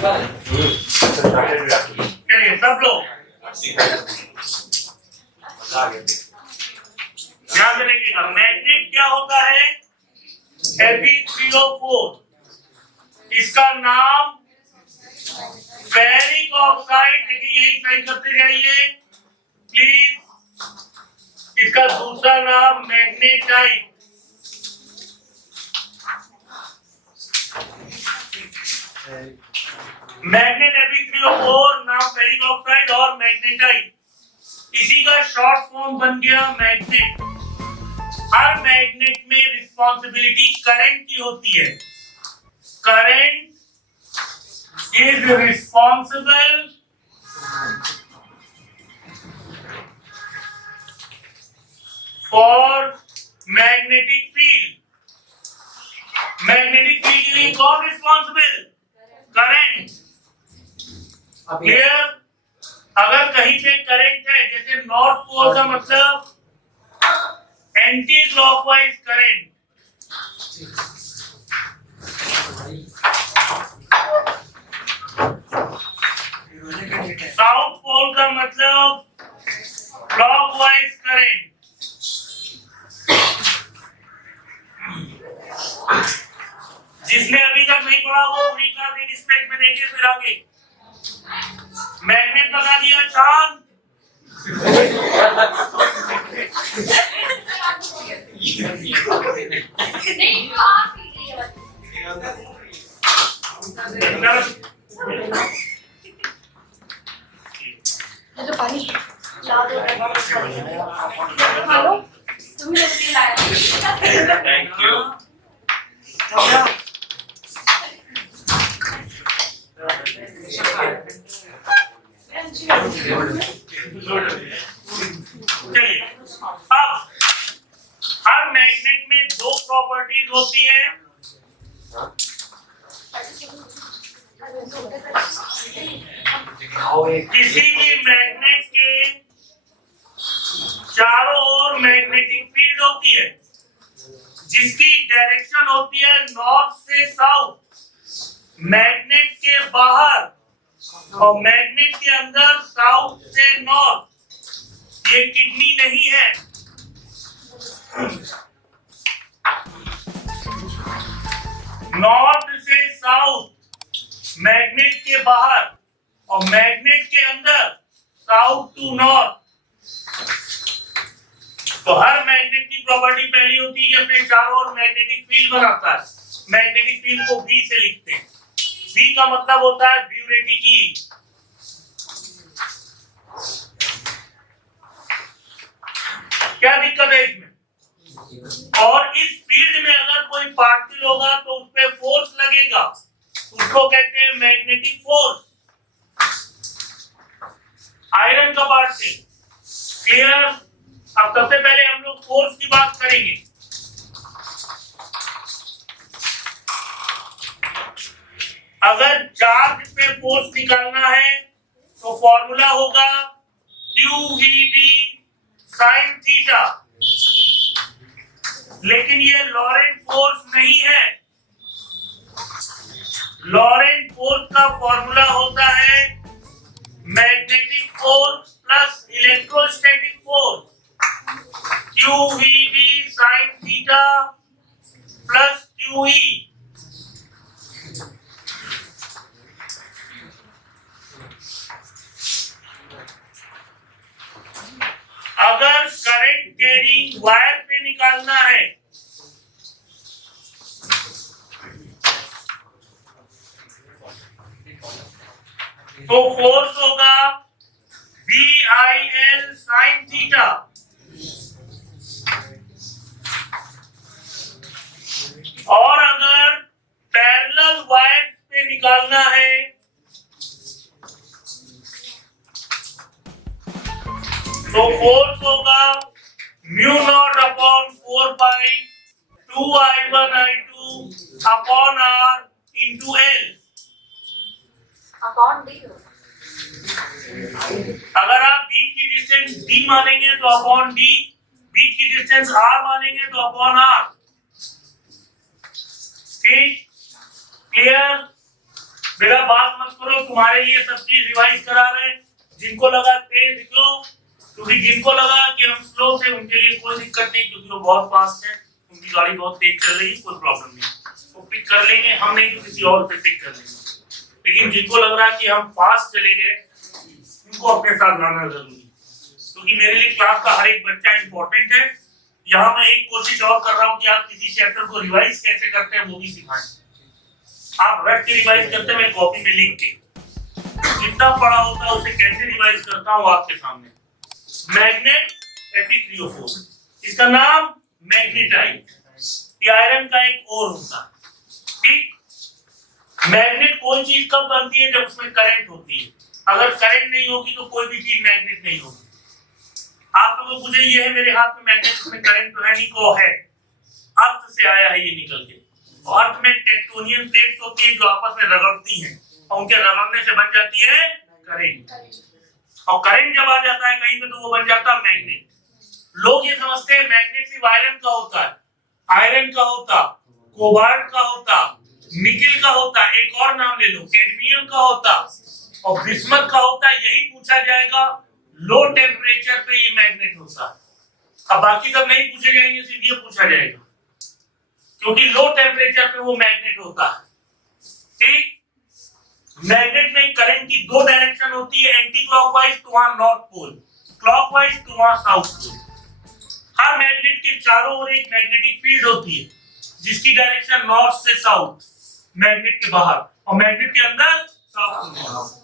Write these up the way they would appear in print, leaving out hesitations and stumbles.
चलिए सब लोग ध्यान रखिएगा, मैग्नेट क्या होता है? Fe3O4, इसका नाम फेरिक ऑक्साइड, देखिए यही सही करते जाइए प्लीज। इसका दूसरा नाम मैग्नेटाइट। मैग्नेट Fe3O4 नाम फेरिक ऑक्साइड और मैग्नेटाइट, इसी का शॉर्ट फॉर्म बन गया मैग्नेट। हर मैग्नेट में रिस्पॉन्सिबिलिटी करंट की होती है। Current is responsible for magnetic field. Magnetic field के लिए कौन responsible? Current. Clear? अगर कहीं पे करंट है, जैसे नॉर्थ पोल का मतलब anti clockwise current, south pole का मतलब क्लॉकवाइज करंट। जिसने अभी तक नहीं पढ़ा वो पूरी क्लास एक स्टेज में देखिए, फिर आगे। मैग्नेट लगा दिया चांद, जो पानी ला दो हेलो तुम लोग भी लाए। Thank you. चलिए, अब हर मैग्नेट में दो प्रॉपर्टीज होती हैं। किसी भी मैग्नेट के चारों ओर मैग्नेटिक फील्ड होती है, जिसकी डायरेक्शन होती है नॉर्थ से साउथ। मैग्नेट के बाहर और मैग्नेट के अंदर साउथ से नॉर्थ, ये किडनी नहीं है। नॉर्थ से साउथ मैग्नेट के बाहर और मैग्नेट के अंदर साउथ टू नॉर्थ। तो हर मैग्नेट की प्रॉपर्टी पहली होती है कि अपने चारों ओर मैग्नेटिक फील्ड बनाता है। मैग्नेटिक फील्ड को बी से लिखते हैं। बी का मतलब होता है ब्यूरेटिक ई। क्या दिक्कत है इसमें? और इस फील्ड में अगर कोई पार्टिकल होगा तो उस पर फोर्स लगेगा, उसको कहते हैं मैग्नेटिक फोर्स। आयरन का पार्ट से क्लियर। अब सबसे पहले हम लोग फोर्स की बात करेंगे। अगर चार्ज पे फोर्स निकालना है तो फॉर्मूला होगा QVB sin थीटा। लेकिन ये लॉरेंट फोर्स नहीं है। लॉरेंट फोर्स का फॉर्मूला होता है magnetic force plus electrostatic force. QVB sin theta plus QE। अगर करंट कैरिंग वायर पे निकालना है तो फोर्स होगा VIL sin थीटा। और अगर पैरेलल वायर पे निकालना है तो फोर्स होगा म्यू नॉट अपॉन 4 पाई 2I1I2 upon R into L upon D. अगर आप बीच की डिस्टेंस D मानेंगे तो अपॉन D, बीच की डिस्टेंस R मानेंगे तो अपॉन R। ठीक, क्लियर? बेटा बात मत बच्चों तुम्हारे लिए सब चीज रिवाइज करा रहे हैं, जिनको लगा तेज लिखो, क्योंकि जिनको लगा कि हम स्लो थे उनके लिए कोई दिक्कत नहीं, क्योंकि वो बहुत फास्ट है, उनकी गाड़ी बहुत तेज चल रही है, कोई प्रॉब्लम नहीं, वो पिक कर लेंगे, हम नहीं तो किसी और से पिक कर लेंगे। लेकिन जिनको लग रहा है कि हम फास्ट चले गए, उनको अपने साथ लाना जरूरी है, क्योंकि मेरे लिए क्लास का हर एक बच्चा इंपॉर्टेंट है। यहाँ मैं एक कोशिश और कर रहा हूँ कि आप किसी चैप्टर को रिवाइज कैसे करते हैं वो भी सिखाएं। आप रट के रिवाइज करते हैं, मैं कॉपी में लिख के जितना पढ़ा होता है उसे कैसे रिवाइज करता हूँ आपके सामने। मैग्नेट Fe3O4, इसका नाम मैग्नेटाइट, ये आयरन का एक ओर होता है। ठीक, मैग्नेट कोई चीज कब बनती है? जब उसमें करंट होती है। अगर करंट नहीं होगी तो कोई भी चीज मैग्नेट नहीं होगी। आप लोगों को मुझे ये है मेरे हाथ में मैग्नेट, उसमें करंट तो है नहीं, को है, अर्थ से आया है ये निकल के। अर्थ में टेक्टोनियन प्लेट्स होती है जो आपस में रगड़ती हैं और उनके रगड़ने से बन जाती है करंट, और करंट जब आ जाता है कहीं पे तो वो बन जाता है मैग्नेट। लोग ये समझते हैं मैग्नेट सिर्फ आयरन का होता है, आयरन का होता, कोबाल्ट का होता, निकेल का होता, एक और नाम ले लो कैडमियम का होता और बिस्मथ का होता। यही पूछा जाएगा लो टेम्परेचर पे ये मैग्नेट होता है। अब बाकी सब नहीं पूछे जाएंगे, सिर्फ ये पूछा जाएगा, क्योंकि लो टेम्परेचर पे वो मैग्नेट होता है। ठीक, मैग्नेट में करंट की दो डायरेक्शन होती है, एंटी क्लॉकवाइज टू वहां नॉर्थ पोल, क्लॉकवाइज टू वहां साउथ पोल। हर मैग्नेट के चारों ओर एक मैग्नेटिक फील्ड होती है जिसकी डायरेक्शन नॉर्थ से साउथ, मैग्नेट के बाहर, और मैग्नेट के अंदर साउथ पोल।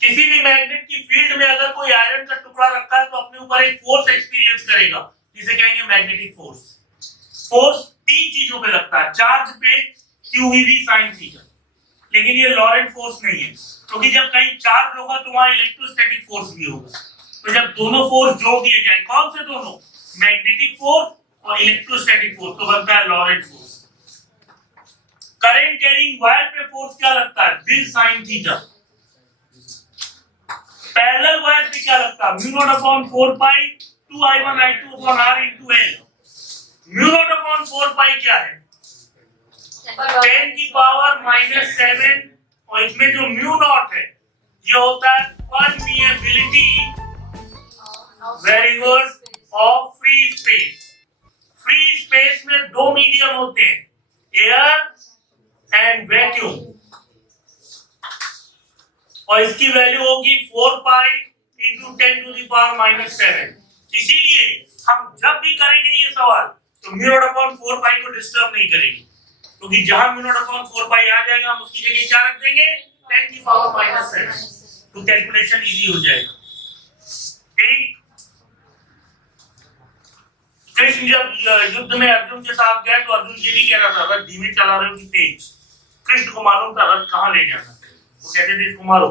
किसी भी मैग्नेट की फील्ड में अगर कोई आयरन का टुकड़ा रखा है तो अपने ऊपर एक फोर्स एक्सपीरियंस करेगा, जिसे कहेंगे मैग्नेटिक फोर्स। फोर्स तीन चीजों पे लगता है, चार्ज पे, QEV, साइन थीटा। लेकिन ये लॉरेंट फोर्स नहीं है, क्योंकि जब कहीं चार्ज होगा तो वहां इलेक्ट्रोस्टैटिक फोर्स भी होगा। तो जब दोनों फोर्स जोड़ दिए जाए, कौन से दोनों? मैग्नेटिक फोर्स और इलेक्ट्रोस्टैटिक फोर्स, तो बनता है Laurent force. Current carrying wire पे फोर्स क्या लगता है? Bill sine theta. Parallel wire पे क्या लगता है? म्यू नॉट अपॉन 4 पाई 2I1 I2 upon R into L। Mu naught upon 4 पाई क्या है? 10 की पावर -7, और इसमें जो म्यू नॉट है ये होता है permeability variables of free space. Free space में दो मीडियम होते हैं, एयर एंड वैक्यूम, और इसकी वैल्यू होगी 4 pi into 10 to the power -7। इसीलिए हम जब भी करेंगे ये सवाल तो म्यू नॉट अपॉन 4 पाई को डिस्टर्ब नहीं करेंगे, क्योंकि जहां म्यू नॉट अपॉन 4 पाई आ जाएगा हम उसकी जगह क्या रख देंगे? 10 की पावर -7, तो कैलकुलेशन इजी हो जाएगा। ठीक, कृष्ण जब युद्ध में अर्जुन के साथ गए तो अर्जुन ये नहीं कह रहा था रथ धीमे चला रहे हो कि तेज। कृष्ण को मालूम था रथ कहां ले जाना, वो कहते थे इसको मारो।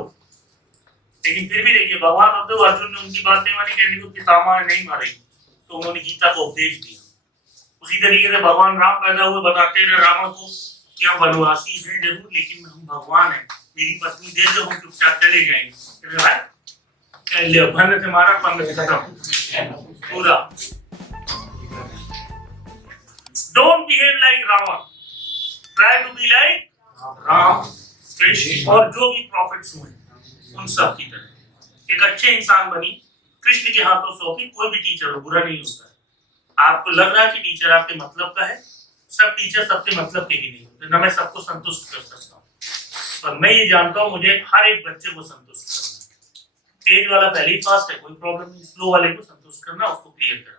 लेकिन फिर भी देखिए भगवान उद्धव अर्जुन ने उनकी बात नहीं मानी, कहने को पितामह नहीं मारेगी, तो उन्होंने गीता को उपदेश दिया। उसी तरीके से भगवान राम पैदा हुए, बताते रहे रावण को कि हम वनवासी हैं जरूर, लेकिन हम भगवान हैं, मेरी पत्नी दे दो, हम चुपचाप चले जाएंगे। भाई भन्न से मारा, पंग से खत्म पूरा। Don't behave like Ravan, try to be like Ram, Krishna और जो भी प्रॉफिट्स हुए उन सब की तरह एक अच्छे इंसान बनी, कृष्ण के हाथों सौंपी। कोई भी टीचर हो बुरा नहीं होता है। आपको लग रहा है कि टीचर आपके मतलब का है, सब टीचर सबके मतलब के ही नहीं होते, ना मैं सबको संतुष्ट कर सकता हूँ, पर मैं ये जानता हूँ मुझे हर एक बच्चे को संतुष्ट करना। तेज वाला पहले ही फास्ट है, कोई प्रॉब्लम नहीं, स्लो वाले को संतुष्ट करना, उसको क्लियर कराना।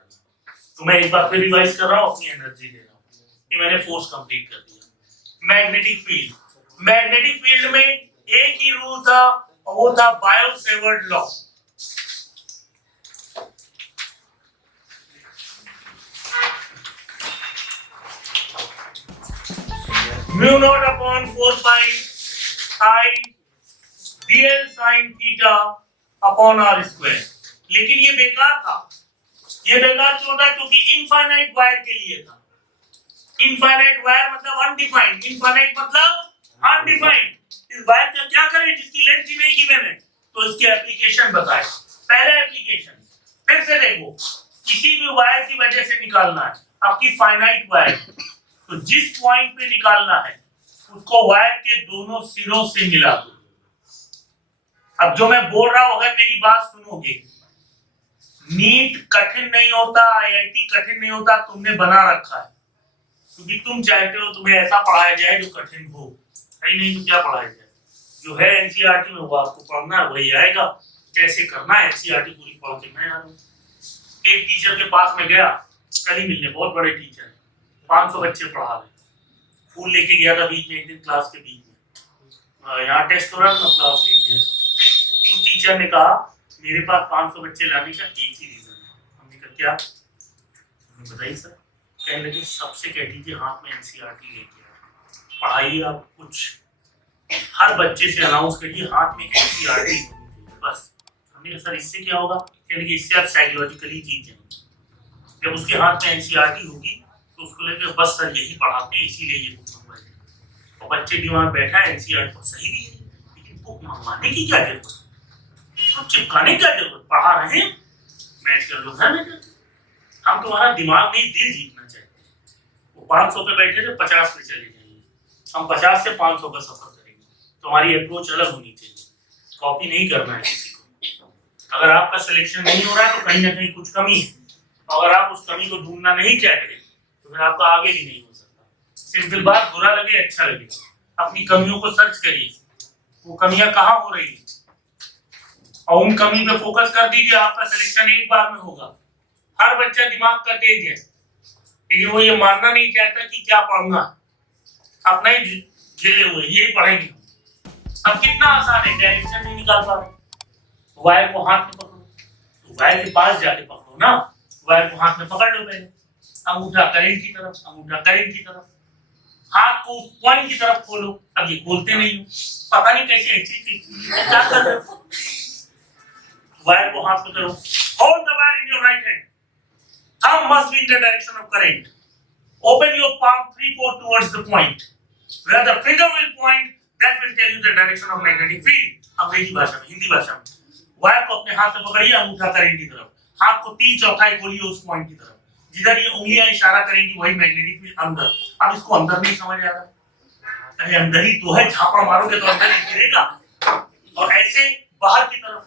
तो मैं एक बार फिर रिवाइज कर रहा हूँ, अपनी एनर्जी दे रहा हूँ कि मैंने फोर्स कंप्लीट कर दिया। मैग्नेटिक फील्ड, मैग्नेटिक फील्ड में एक ही रूल था, और वो था Biot-Savart law. Mu naught upon 4 pi I dl sin theta upon r square. लेकिन ये बेकार था। ये बेकार क्यों था? क्योंकि इनफाइनाइट वायर के लिए था। इनफाइनाइट वायर मतलब अनडिफाइंड, इनफाइनाइट मतलब अनडिफाइंड। इस वायर का क्या करें जिसकी लेंथ ही नहीं गिवन है? तो इसकी एप्लीकेशन बताए। पहला एप्लीकेशन फिर से देखो, किसी भी वायर की वजह से निकालना है, आपकी फाइनाइट वायर, तो जिस पॉइंट पे निकालना है उसको वायर के दोनों सिरों से मिला दो। अब जो मैं बोल रहा हूं, अगर मेरी बात सुनोगे, नीट कठिन नहीं होता, आईआईटी कठिन नहीं होता, तुमने बना रखा है क्योंकि तुम चाहते हो तुम्हें ऐसा पढ़ाया जाए जो कठिन हो। सही नहीं तो क्या पढ़ाया जाए? जो है एनसीईआरटी में वो आपको पढ़ना है, वही आएगा। कैसे करना है एनसीईआरटी पूरी पढ़ के मैं आ रहा हूँ। एक टीचर के पास में गया कल ही मिलने, बहुत बड़े टीचर, 500 बच्चे पढ़ा रहे। फूल लेके गया था बीच में, एक दिन क्लास के बीच में, यहाँ टेस्ट हो रहा था, क्लास ले गया। उस टीचर ने कहा मेरे पास 500 बच्चे लाने का एक ही रीजन है। हमने कहा क्या? बताइए सर। कहने लगे सबसे कह दीजिए हाथ में एनसीईआरटी लेके आए, पढ़ाइए आप कुछ, हर बच्चे से अनाउंस करिए हाथ में एनसीईआरटी, बस। हमने कहा सर इससे क्या होगा? कहने लगे इससे आप साइकोलॉजिकली जीत जाएंगे। जब उसके हाथ में एनसीईआरटी होगी तो उसको लगे बस सर यही पढ़ाते हैं इसीलिए ये बुक मंगवाई। और बच्चे दिमाग बैठा है एनसीईआरटी सही भी है, लेकिन बुक मंगवाने की क्या जरूरत, तो चिपकाने की क्या जरूरत? पढ़ा रहे हैं, मैच कर लो घर में। हम तुम्हारा दिमाग नहीं दिल जीतना चाहते। वो 500 पे बैठे थे 50 पे चले जाएंगे, हम 50 से 500 का सफर करेंगे। तुम्हारी अप्रोच अलग होनी चाहिए, कॉपी नहीं करना है किसी को। अगर आपका सिलेक्शन नहीं हो रहा है तो कहीं ना कहीं कुछ कमी है, अगर आप उस कमी को ढूंढना नहीं चाहते तो फिर आपका आगे भी नहीं हो सकता। सिंपल बात, बुरा लगे अच्छा लगे, अपनी कमियों को सर्च करिए, वो कमियां कहाँ हो रही है और उन कमी पे फोकस कर दीजिए। आपका सिलेक्शन एक बार में होगा। हर बच्चा दिमाग का तेज है, लेकिन वो ये मानना नहीं चाहता कि क्या पढ़ना, अपना ही झेले हुए यही पढ़ेंगे। अब कितना आसान है, डायरेक्शन नहीं निकाल पा रहे, वायर को हाथ में पकड़ो, तो वायर के पास जाके पकड़ो ना, वायर को हाथ में पकड़ लो पहले, अंगूठा करेंट की तरफ, अंगूठा करेंट की तरफ, हाथ को पॉइंट की तरफ खोलो। अब ये खोलते नहीं हो, पता नहीं कैसे अच्छी क्या कर रहे हो। वायर को हाथ में करो, hold the wire in your right hand, thumb must be in the direction of current, open your palm 3/4 towards the point, where the finger will point, that will tell you the direction of magnetic field। अंग्रेजी भाषा में, हिंदी भाषा में, wire को अपने हाथ में पकड़िए, अंगूठा करंट की तरफ, हाथ को 3/4 खोलिए उस पॉइंट की तरफ, जिधर ये उंगलियां इशारा करेंगी वही मैग्नेटिक फील्ड अंदर। अब इसको अंदर नहीं समझ आ रहा, अरे अंदर ही तो है, झापड़ मारोगे तो अंदर ही गिरेगा। और ऐसे बाहर की तरफ,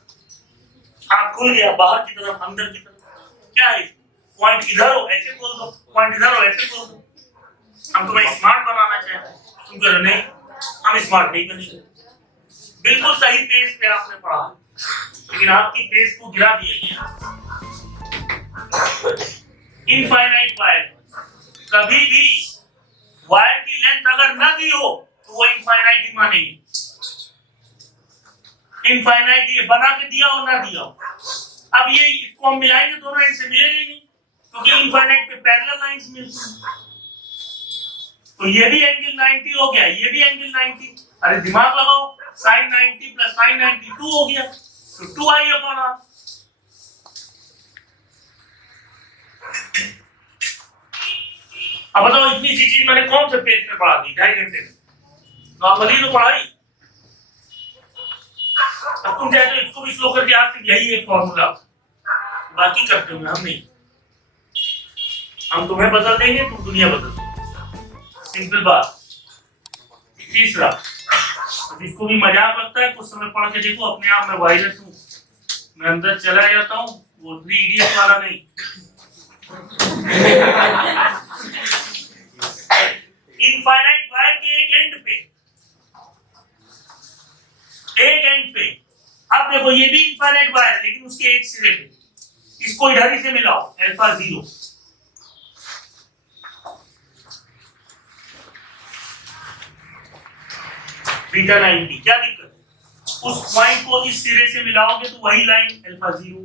हाथ खुल गया बाहर की तरफ, अंदर की तरफ, क्या है? पॉइंट इधर हो ऐसे बोल दो, पॉइंट इधर हो ऐसे बोल दो। हम तुम्हें स्मार्ट बनाना चाहते हैं, तुम कह रहे नहीं हम स्मार्ट नहीं बनेंगे। बिल्कुल सही पेज पे आपने पढ़ा, लेकिन आपकी पेज को गिरा दिया गया। इनफाइनाइट वायर, कभी भी वायर की लेंथ अगर ना दी हो तो वो इनफाइनाइट ही मानेंगे। इनफाइनाइट ये बना के दिया हो ना दिया हो, अब ये इसको हम मिलाएंगे दोनों एंड से मिलेंगे नहीं, क्योंकि इनफाइनाइट पे पैरेलल लाइंस मिलती हैं। तो ये भी एंगल 90 हो गया, ये भी एंगल 90, अरे दिमाग लगाओ, sin 90 प्लस sin 90 2 हो गया, तो 2i/r। अब बताओ इतनी सी चीज मैंने कौन से पेज में पढ़ा दी 2.5 घंटे में? नॉर्मली तो पढ़ाई। अब तुम चाहते हो इसको भी स्लो करके आप यही एक फॉर्मूला बाकी करते होंगे, हम नहीं। हम तुम्हें बदल देंगे, तुम दुनिया बदल देंगे, सिंपल बात। तीसरा, जिसको भी मजाक लगता है कुछ समय पढ़ के देखो, अपने आप में वायरस हूँ, मैं अंदर चला जाता हूँ, वो 3 इडियट्स वाला नहीं। इनफाइनाइट वायर के एक एंड पे, अब देखो ये भी इनफाइनाइट वायर है लेकिन उसके एक सिरे पे, इसको इधर ही से मिलाओ, अल्फा 0, बीटा 90, क्या दिक्कत है? उस पॉइंट को इस सिरे से मिलाओगे तो वही लाइन अल्फा 0,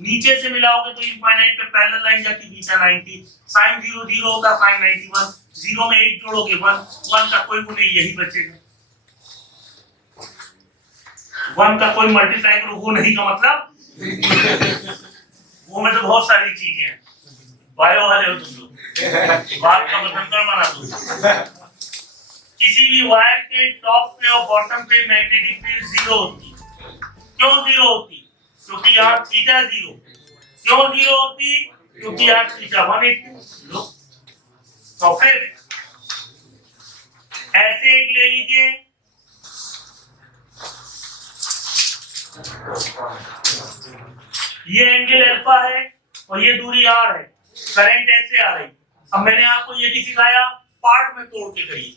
नीचे से मिलाओगे तो इनफाइनाइट पे पैरेलल लाइन जाती बीटा 90, sin 0 0 होता sin 91, 0 में 1 जोड़ोगे 1, 1 का कोई गुण नहीं, यही बचेगा। 1 का कोई मल्टीप्लाई करो वो नहीं का मतलब वो में तो बहुत सारी चीजें हैं, बायो वाले हो तुम लोग, बात का बतंगड़ बना दो। किसी भी वायर के टॉप पे और बॉटम पे मैग्नेटिक फील्ड 0 होती, क्यों 0 होती? क्योंकि यहाँ थीटा 0, क्यों 0 होती? क्योंकि यहाँ थीटा 180। तो फिर ऐसे एक ले लीजिए। ये एंगल अल्फा है और ये दूरी आर है, करंट ऐसे आ रही। अब मैंने आपको ये भी सिखाया, पार्ट में तोड़ के करिए।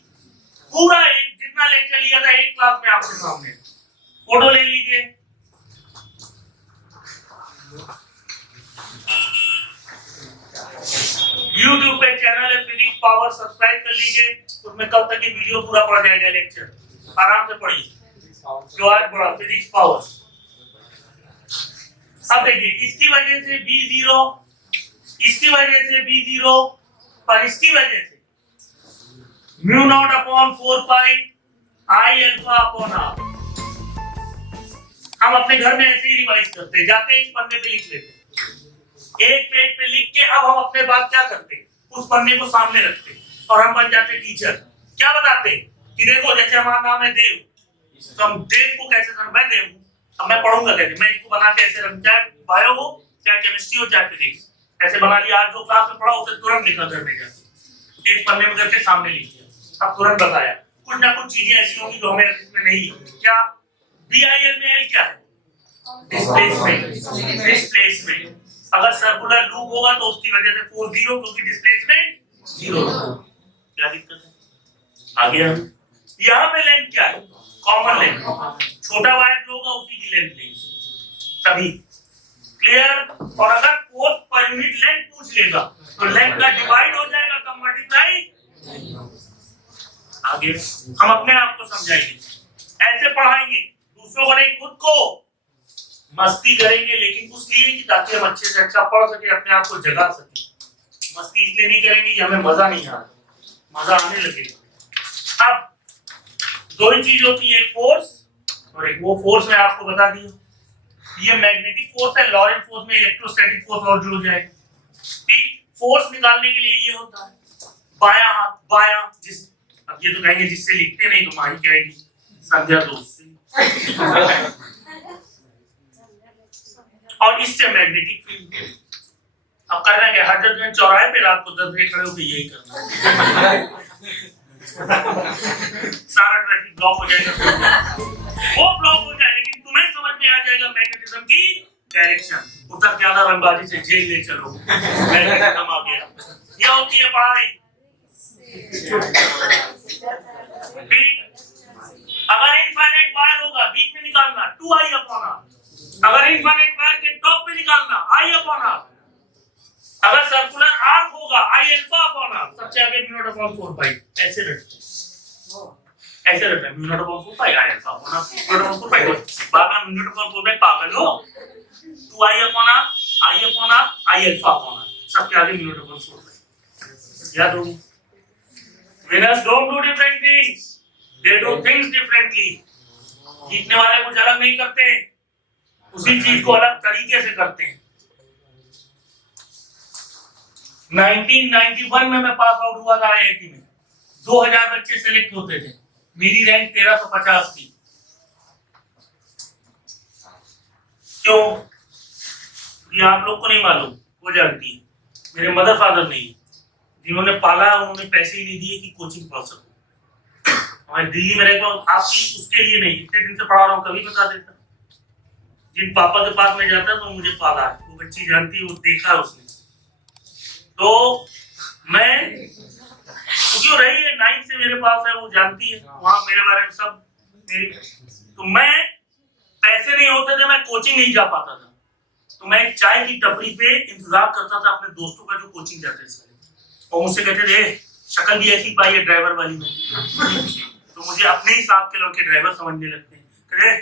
पूरा एक जितना लेक्चर लिया था एक क्लास में आपके सामने, फोटो ले लीजिए। YouTube पे चैनल है फिजिक्स पावर, सब्सक्राइब कर लीजिए। उसमें कल तक की वीडियो पूरा पढ़ जाएगा, लेक्चर आराम से पढ़िए। जो आज पढ़ा फिजिक्स पावर। अब देखिए, इसकी वजह से B0, इसकी वजह से B0, पर इसकी वजह से mu naught upon 4 pi I alpha upon R। हम अपने घर में ऐसे ही रिवाइज करते हैं, जाते हैं इस पन्ने पे लिख लेते हैं, एक पेज पे लिख के अब हम अपने बात क्या करते हैं, उस पन्ने को सामने रखते हैं और हम बन जाते टीचर। क्या बताते हैं कि देखो, जैसे हमारा नाम है देव, तो हम देव को कैसे मैं देव हूं, अब मैं पढ़ूंगा कैसे, मैं इसको बना के ऐसे रख, चाहे बायो हो, चाहे केमिस्ट्री हो, चाहे फिजिक्स, ऐसे बना लिया। आज जो क्लास में पढ़ा उसे तुरंत लिखा घर में जाके, एक पन्ने में करके सामने लिख दिया, अब तुरंत बताया। कुछ ना कुछ चीजें ऐसी होंगी जो हमें इसमें नहीं। क्या BIL में L क्या है? डिस्प्लेसमेंट। डिस्प्लेसमेंट। अगर सर्कुलर लूप होगा तो उसकी वजह से 4 0, क्योंकि डिस्प्लेसमेंट 0। क्या दिक्कत है? आगे हम यहाँ पे लेंथ क्या है? Common length. छोटा वायर जो होगा उसी की लेंथ लेंगे तभी। क्लियर? और अगर फोर्स पर यूनिट लेंथ पूछ लेगा तो लेंथ का डिवाइड हो जाएगा, कम मल्टीप्लाई। आगे हम अपने आप को समझाएंगे, ऐसे पढ़ाएंगे, दूसरों को नहीं, खुद को। मस्ती करेंगे लेकिन इसलिए कि ताकि हम अच्छे से अच्छा पढ़ सके, अपने आप को जगा सके। मस्ती इसलिए नहीं करेंगे कि हमें मजा नहीं आ रहा, मजा आने लगेगा। अब दो ही चीज होती है, एक फोर्स और एक वो फोर्स मैं आपको बता दिया। ये मैग्नेटिक फोर्स है, लॉरेंट फोर्स में इलेक्ट्रोस्टैटिक फोर्स और जुड़ जाएगा। ठीक, फोर्स निकालने के लिए ये होता है बायां हाथ, बायां जिस, अब ये तो कहेंगे जिससे लिखते नहीं तो माही कहेगी संध्या दोस्त से, और इससे मैग्नेटिक फील्ड। अब करना क्या, हजरतगंज चौराहे पे रात को 10 बजे खड़े होकर यही करना है। सारा ट्रैफिक ब्लॉक हो जाएगा, वो ब्लॉक हो जाए, लेकिन तुम्हें समझ में आ जाएगा मैग्नेटिज्म की डायरेक्शन। उतर के आना रंगबाजी से जेल ले चलो, मैग्नेटिज्म आ गया। ये होती है पढ़ाई। ठीक, अगर इनफाइनाइट वायर होगा बीच में निकालना 2I अपॉन R। अगर इनफाइनाइट वायर के टॉप पे निकालना I अपॉन R। अगर सर्कुलर आर्क होगा I अल्फा अपॉन R। सबसे आगे म्यू नॉट अपॉन 4 पाई। ऐसे रखते हैं, ऐसे रखते हैं, mu naught upon 4 pi I alpha upon R। Mu naught upon 4 पाई बाद में म्यू नॉट अपॉन 4 पाई पागल हो, 2I upon R, I upon R, I alpha upon R। सबके आगे म्यू नॉट अपॉन 4 पाई। याद होगी। Winners don't do different things, they do things differently। जीतने वाले कुछ अलग नहीं करते, उसी चीज को अलग तरीके से करते हैं। 1991 में मैं पास आउट हुआ था IIT में, 2000 बच्चे सेलेक्ट होते थे, मेरी रैंक 1350 थी। क्यों? ये आप लोग को नहीं मालूम, वो जानती है। मेरे मदर फादर नहीं, जिन्होंने पाला उन्होंने पैसे ही नहीं दिए कि कोचिंग पढ़ सकूं। हमारे दिल्ली में रहकर आपकी उसके लिए नहीं, इतने दिन से पढ़ा रहा हूँ, कभी बता देता। जिन पापा के पास में जाता तो मुझे पाला है, वो बच्ची जानती है, वो देखा है उसने। तो मैं, क्योंकि रही है 9 से मेरे पास है, वो जानती है वहां मेरे बारे में सब मेरी। तो मैं, पैसे नहीं होते थे, मैं कोचिंग नहीं जा पाता था, तो मैं एक चाय की टपरी पे इंतजार करता था अपने दोस्तों का जो कोचिंग जाते थे, और मुझसे कहते थे शक्ल भी ऐसी पाई है ड्राइवर वाली में। तो मुझे अपने ही साथ के लड़के ड्राइवर समझने लगते हैं।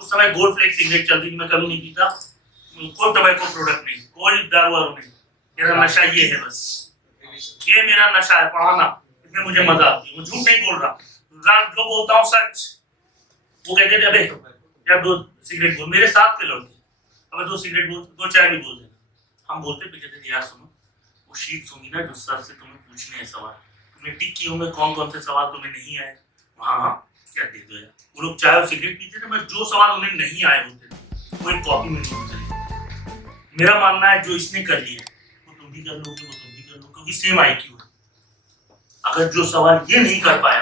उस समय गोल्ड फ्लेक्स सिगरेट चलती थी, मैं कभी नहीं पीता, कोई टबैको प्रोडक्ट नहीं, कोई दारू वारू नहीं। मेरा नशा ये है, बस ये मेरा नशा है, पढ़ाना, इसमें मुझे मजा आती है। मैं झूठ नहीं बोल रहा, जो बोलता हूँ सच। वो कहते थे अबे यार 2 सिगरेट बोल, मेरे साथ के लड़के, अबे 2 सिगरेट बोल, 2 चाय भी बोल देना। हम बोलते कहते थे यार सुनो, वो शीट्स होंगी ना जो सर से तुम्हें पूछने हैं सवाल, तुमने टिक किए होंगे कौन कौन से सवाल तुम्हें नहीं आए, हाँ क्या दे दो यार। वो लोग चाय और सिगरेट पीते थे, मैं जो सवाल उन्हें नहीं आए होते थे वो एक कॉपी में नोट करें। मेरा मानना है जो इसने कर लिया वो तुम भी कर लोगे, वो तुम भी कर लो, क्योंकि सेम IQ है। अगर जो सवाल ये नहीं कर पाया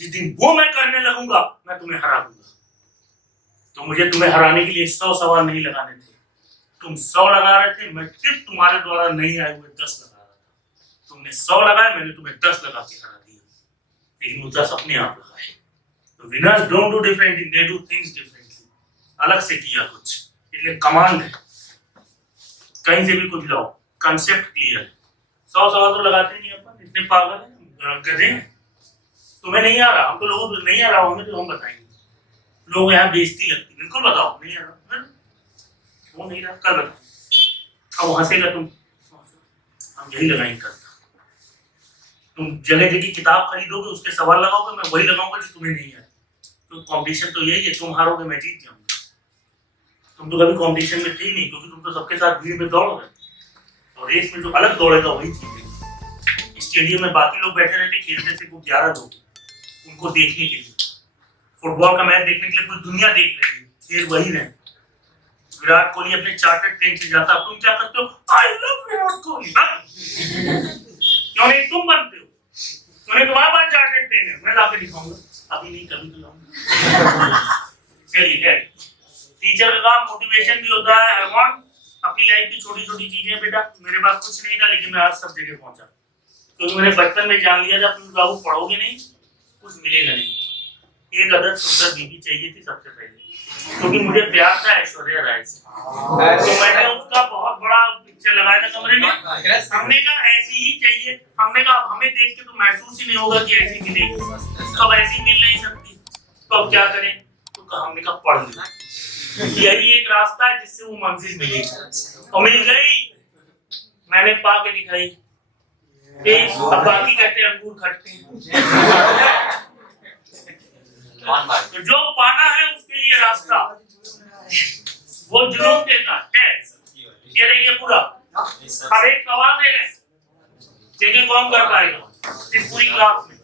जिस दिन वो मैं करने लगूंगा मैं तुम्हें हरा दूंगा। तो मुझे तुम्हें हराने के लिए 100 सवाल नहीं लगाने थे, तुम 100 लगा रहे थे, मैं सिर्फ तुम्हारे द्वारा नहीं आए हुए 10 लगा रहा था। तुमने 100 लगाए, मैंने तुम्हें 10 लगा के हरा दिया, लेकिन वो 10 अपने आप लगाए। तो winners don't do different, they do things differently. अलग से किया कुछ, इसलिए कमांड है, कहीं से भी कुछ लाओ, कंसेप्ट क्लियर है। 100 सवाल तो लगाते नहीं अपन, इतने पागल है, गधे हैं। तुम्हें नहीं आ रहा, हम तो लोगों को नहीं आ रहा, हमें तो हम बताएंगे। लोग यहाँ बेइज्जती लगती, बिल्कुल बताओ नहीं आ रहा, वो नहीं रहा, कल बताओ। अब हंसेगा तुम, हम यही लगाएंगे कल। तुम जगह जगह किताब खरीदोगे, उसके सवाल लगाओगे, मैं वही लगाऊंगा जो तुम्हें नहीं आया। तो कंपटीशन तो यही है, तुम हारोगे मैं जीत जाऊंगा। तुम तो कभी कंपटीशन में थे ही नहीं, क्योंकि तुम तो सबके साथ भीड़ में दौड़ गए। और रेस में जो अलग दौड़ेगा वही जीतेगा। स्टेडियम में बाकी लोग बैठे रहते खेलते थे, वो 11 लोग उनको देखने के लिए, फुटबॉल का मैच देखने के लिए पूरी दुनिया देख रही है, खेल वही रहे। विराट कोहली अपने चार्टर्ड प्लेन से जाता, तुम क्या करते हो? I love Virat Kohli. क्यों नहीं तुम बनते हो? क्यों नहीं तुम्हारे पास चार्टर्ड प्लेन है? मैं लाके दिखाऊंगा, अभी नहीं कभी तो लाऊंगा। चलिए, टीचर का काम मोटिवेशन भी होता है। आई वांट अपनी लाइफ की छोटी छोटी चीजें। बेटा मेरे पास कुछ नहीं था, लेकिन मैं आज सब जगह पहुंचा, क्योंकि मैंने बचपन में जान लिया था, तुम बाबू पढ़ोगे नहीं कुछ मिलेगा नहीं। एक अदर सुंदर बीवी चाहिए थी सबसे पहले, क्योंकि मुझे प्यार था ऐश्वर्या राय से। तो मैंने उसका बहुत बड़ा पिक्चर लगाया था कमरे में। हमने कहा ऐसी ही चाहिए। हमने कहा हमें देख के तो महसूस ही नहीं होगा कि ऐसी मिलेगी, तो ऐसी मिल नहीं सकती, तो अब क्या करें? तो हमने कहा पढ़ लो, यही एक रास्ता है जिससे वो मंजिल मिलेगी। और मिल गई, मैंने पा के दिखाई। अब बाकी कहते हैं अंगूर खट्टे हैं। तो जो पाना है उसके लिए रास्ता, वो जुनून देता है। ये देखिए पूरा, अब एक सवाल दे रहे हैं, देखिए कौन कर पाएगा इस पूरी क्लास में।